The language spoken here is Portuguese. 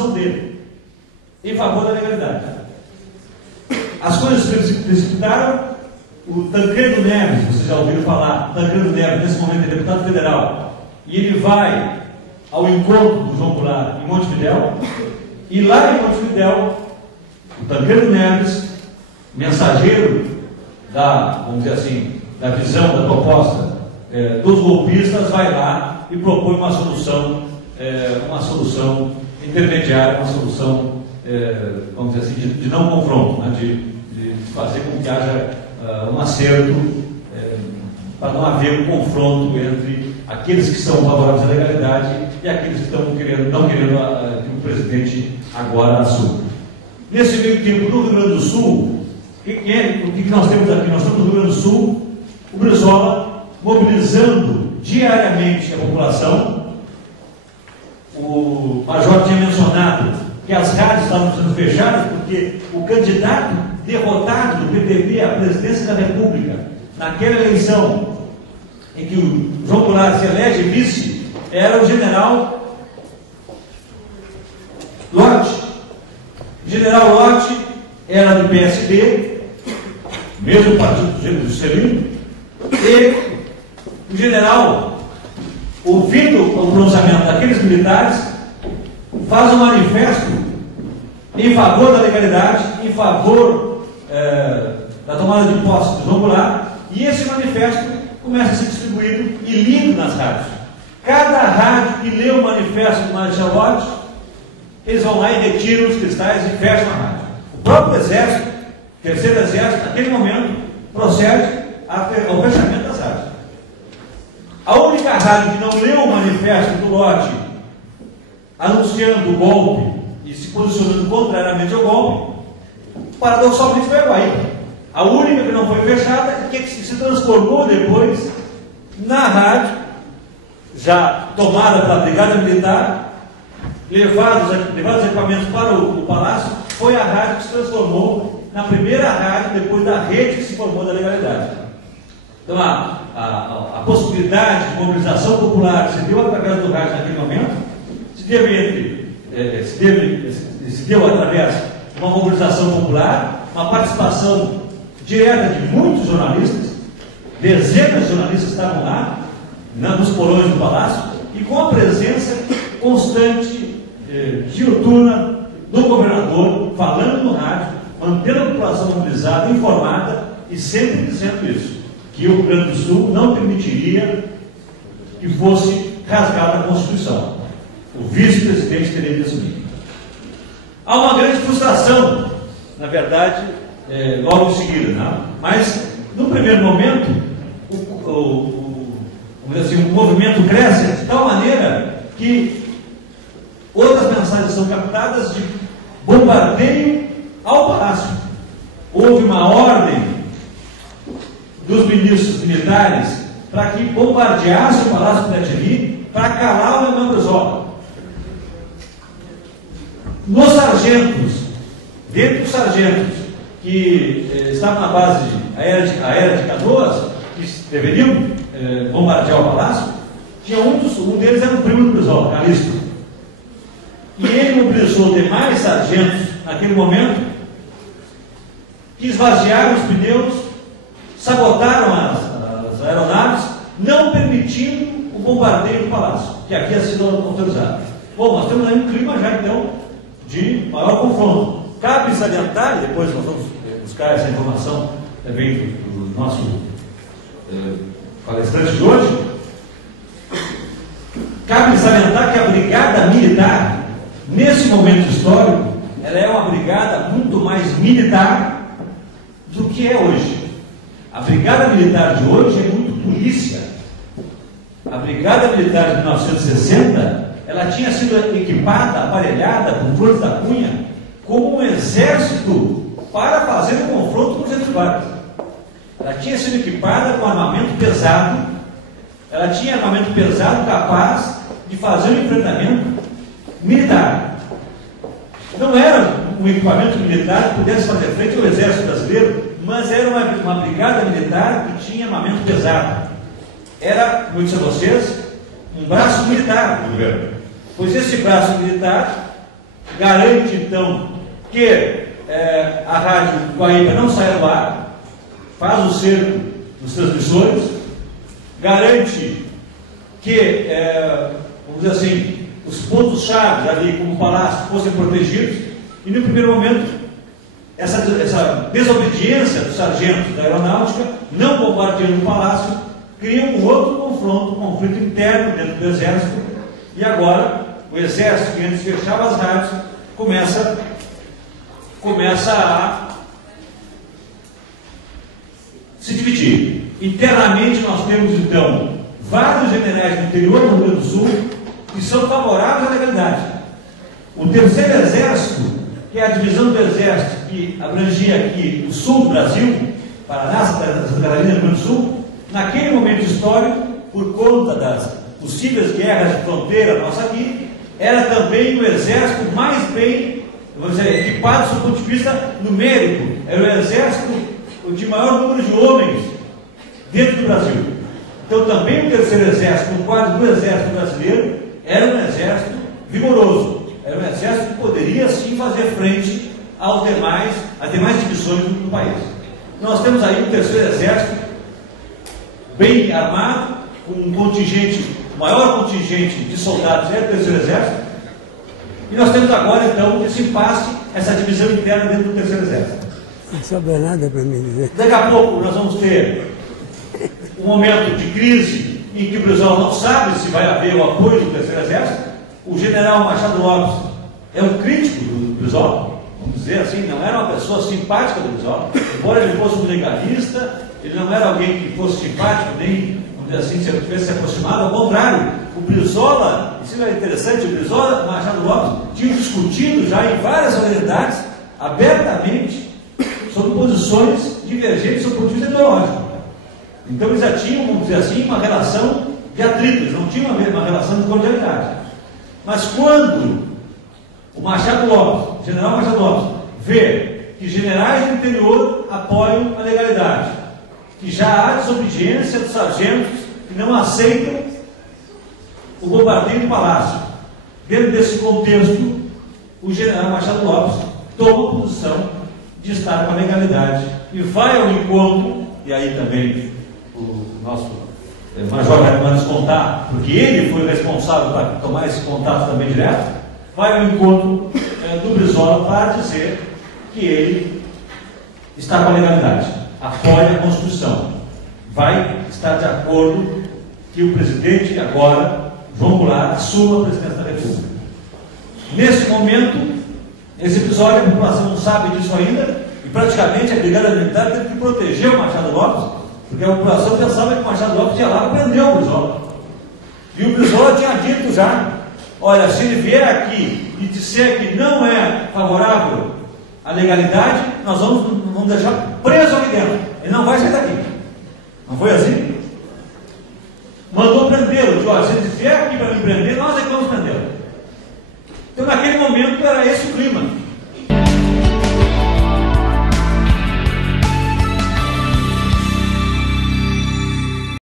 posição dele, em favor da legalidade. As coisas se precipitaram. O Tancredo Neves, vocês já ouviram falar, Tancredo Neves, nesse momento é deputado federal, e ele vai ao encontro do João Goulart em Montevidéu, e lá em Montevidéu, o Tancredo Neves, mensageiro da, vamos dizer assim, da visão, da proposta dos golpistas, vai lá e propõe uma solução intermediária, uma solução, vamos dizer assim, de não confronto, né, de fazer com que haja um acerto, para não haver um confronto entre aqueles que são favoráveis à legalidade e aqueles que estão não querendo que o presidente agora assuma. Nesse meio tempo, no Rio Grande do Sul, o que nós temos aqui? Nós temos no Rio Grande do Sul o Brizola mobilizando diariamente a população. O Major tinha mencionado que as rádios estavam sendo fechadas porque o candidato derrotado do PTB à presidência da República, naquela eleição em que o João Goulart se elege vice, era o general Lott. O general Lott era do PSD, mesmo partido do Juscelino, e o general, ouvindo o pronunciamento daqueles militares, faz um manifesto em favor da legalidade, em favor da tomada de posse do João Goulart, e esse manifesto começa a ser distribuído e lido nas rádios. Cada rádio que lê o manifesto do Marechal Lott, eles vão lá e retiram os cristais e fecham a rádio. O próprio Exército, Terceiro Exército, naquele momento, procede ao fechamento das rádios. A única rádio que não leu o manifesto do Lott anunciando o golpe e se posicionando contrariamente ao golpe, paradoxalmente foi a Guaíba. A única que não foi fechada e que se transformou depois na rádio, já tomada pela Brigada Militar, levados equipamentos para o Palácio, foi a rádio que se transformou na primeira rádio depois da rede que se formou da legalidade. Então a possibilidade de mobilização popular se deu através do rádio naquele momento, se deu através de uma mobilização popular, uma participação direta de muitos jornalistas, dezenas de jornalistas estavam lá, nos porões do Palácio, e com a presença constante, diuturna, do governador, falando no rádio, mantendo a população mobilizada, informada, e sempre dizendo isso, que o Rio Grande do Sul não permitiria que fosse rasgada a Constituição. O vice-presidente teria que assumir. Há uma grande frustração, na verdade, logo em seguida, né? Mas, no primeiro momento, o movimento cresce de tal maneira que outras mensagens são captadas de bombardeio ao Palácio. Houve uma ordem dos ministros militares para que bombardeasse o Palácio Piratini para calar o Leonel Brizola. Nos sargentos, dentro dos sargentos que estavam na base aérea de Canoas, que deveriam bombardear o Palácio, tinha um deles era o primo do Brizola, Calixto. E ele mobilizou demais sargentos naquele momento, que esvaziaram os pneus, sabotaram as aeronaves, não permitindo o bombardeio do Palácio, que havia sido autorizado. Bom, nós temos aí um clima já então de maior confronto. Cabe salientar, e depois nós vamos buscar essa informação também do nosso palestrante de hoje, cabe salientar que a Brigada Militar, nesse momento histórico, ela é uma brigada muito mais militar do que é hoje. A Brigada Militar de hoje é muito polícia. A Brigada Militar de 1960, ela tinha sido equipada, aparelhada, com Flores da Cunha, como um exército para fazer um confronto com os etribares. Ela tinha sido equipada com armamento pesado, ela tinha armamento pesado capaz de fazer um enfrentamento militar. Não era um equipamento militar que pudesse fazer frente ao exército brasileiro, mas era uma brigada militar que tinha armamento pesado. Era, como eu disse a vocês, um braço militar do governo. Pois esse braço militar garante, então, que a Rádio Guaíba não saia do ar, faz o cerco dos transmissores, garante que, vamos dizer assim, os pontos-chave ali, como o palácio, fossem protegidos, e no primeiro momento, essa desobediência dos sargentos da aeronáutica, não bombardeando o palácio, cria um outro confronto, um conflito interno dentro do Exército, e agora o Exército, que antes fechava as rádios, começa a se dividir. Internamente nós temos então vários generais do interior do Rio Grande do Sul que são favoráveis à legalidade. O terceiro exército, que é a divisão do exército que abrangia aqui o sul do Brasil, Paraná, Santa Catarina e Rio Grande do Sul, naquele momento histórico, por conta das possíveis guerras de fronteira nossa aqui, era também o exército mais bem, vamos dizer, equipado do ponto de vista numérico. Era o exército de maior número de homens dentro do Brasil. Então também o terceiro exército, no quadro do exército brasileiro, era um exército vigoroso. Era um exército que poderia sim fazer frente às demais divisões do país. Nós temos aí um terceiro exército bem armado, com um contingente, o maior contingente de soldados é o terceiro exército, e nós temos agora então esse impasse, essa divisão interna dentro do terceiro exército. Não sobra nada para me dizer. Daqui a pouco nós vamos ter um momento de crise em que o Brizola não sabe se vai haver o apoio do terceiro exército. O general Machado Lopes é um crítico do Brizola, vamos dizer assim, não era uma pessoa simpática do Brizola, embora ele fosse um legalista, ele não era alguém que fosse simpático, nem, vamos dizer assim, se ele tivesse se aproximado, ao contrário, o Brizola, isso é interessante, o Brizola e o Machado Lopes tinham discutido já em várias solenidades, abertamente, sobre posições divergentes do ponto de vista ideológico. Então eles já tinham, vamos dizer assim, uma relação de atrito, eles não tinham uma relação de cordialidade. Mas quando o Machado Lopes, o general Machado Lopes, vê que generais do interior apoiam a legalidade, que já há desobediência dos sargentos que não aceitam o bombardeio do palácio, dentro desse contexto, o general Machado Lopes toma a posição de estar com a legalidade e vai ao encontro, e aí também o nosso Major vai nos contar, porque ele foi responsável para tomar esse contato também direto, vai ao encontro do Brizola para dizer que ele está com a legalidade, apoia a Constituição, vai estar de acordo que o presidente agora, João Goulart, assuma a presidência da República. Nesse momento, esse episódio, a população não sabe disso ainda, e praticamente a Brigada Militar teve que proteger o Machado Lopes, porque a população pensava que o Machado Lopes ia lá para prender o Brizola. E o Brizola tinha dito já, olha, se ele vier aqui e disser que não é favorável à legalidade, nós vamos deixar preso aqui dentro. Ele não vai sair daqui. Não foi assim? Mandou prendê-lo, disse, olha, se ele vier aqui para me prender,